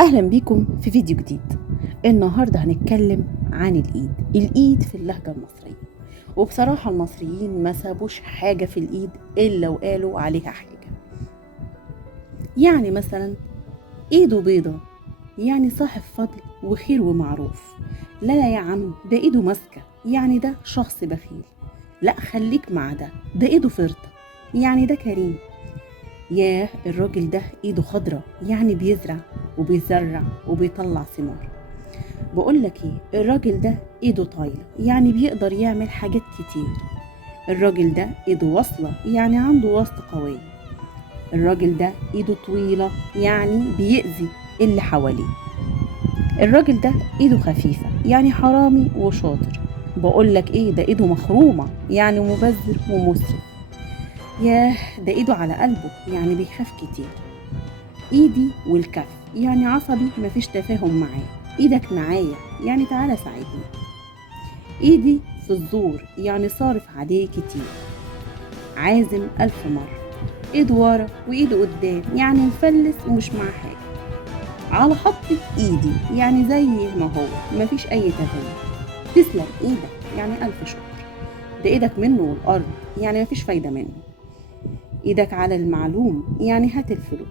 اهلا بيكم في فيديو جديد. النهارده هنتكلم عن الايد في اللهجه المصريه. وبصراحه المصريين ما سابوش حاجه في الايد الا وقالوا عليها حاجه. يعني مثلا ايده بيضه، يعني صاحب فضل وخير ومعروف. لا لا يا عم، ده ايده ماسكه، يعني ده شخص بخيل. لا خليك مع ده ايده فرطه، يعني ده كريم. ياه الراجل ده ايده خضرة، يعني بيزرع وبيزرع وبيطلع ثمار. بقولك ايه، الراجل ده ايده طايلة، يعني بيقدر يعمل حاجات كتير. الراجل ده ايده واصلة، يعني عنده واسطة قوية. الراجل ده ايده طويلة، يعني بيأذي اللي حواليه. الراجل ده ايده خفيفة، يعني حرامي وشاطر. بقولك ايه، ده ايده مخرومة، يعني مبذر ومسرف. ياه ده ايده على قلبه، يعني بيخاف كتير. ايدي والكف، يعني عصبي مفيش تفاهم معاه. ايدك معايا، يعني تعالى ساعدني. ايدي في الزور، يعني صارف عليه كتير. عازم 1000 مرة. ايد ورا وايد قدام، يعني مفلس ومش معاه حاجة. على حطة ايدي، يعني زي ما هو مفيش اي تفاهم. تسلم ايدك، يعني 1000 شكر. ده ايدك منه والارض، يعني مفيش فايدة منه. ايدك على المعلوم، يعني هات الفلوس.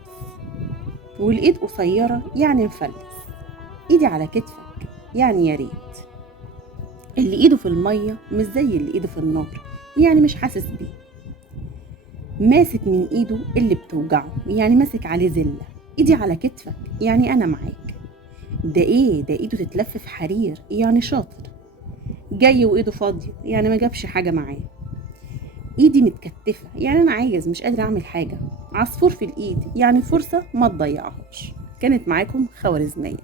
والايد قصيرة، يعني مفلس. ايدي على كتفك، يعني يا ريت. اللي ايده في المية مش زي اللي ايده في النار، يعني مش حاسس بيه. ماسك من ايده اللي بتوجعه، يعني ماسك عليه زلة. ايدي على كتفك، يعني انا معاك. ده ايه، ده ايده تتلف في حرير، يعني شاطر. جاي وايده فاضية، يعني ما جابش حاجة معاه. ايدي متكتفة، يعني انا عايز مش قادر اعمل حاجة. عصفور في الايد، يعني فرصة ما تضيعهاش. كانت معاكم خوارزمية.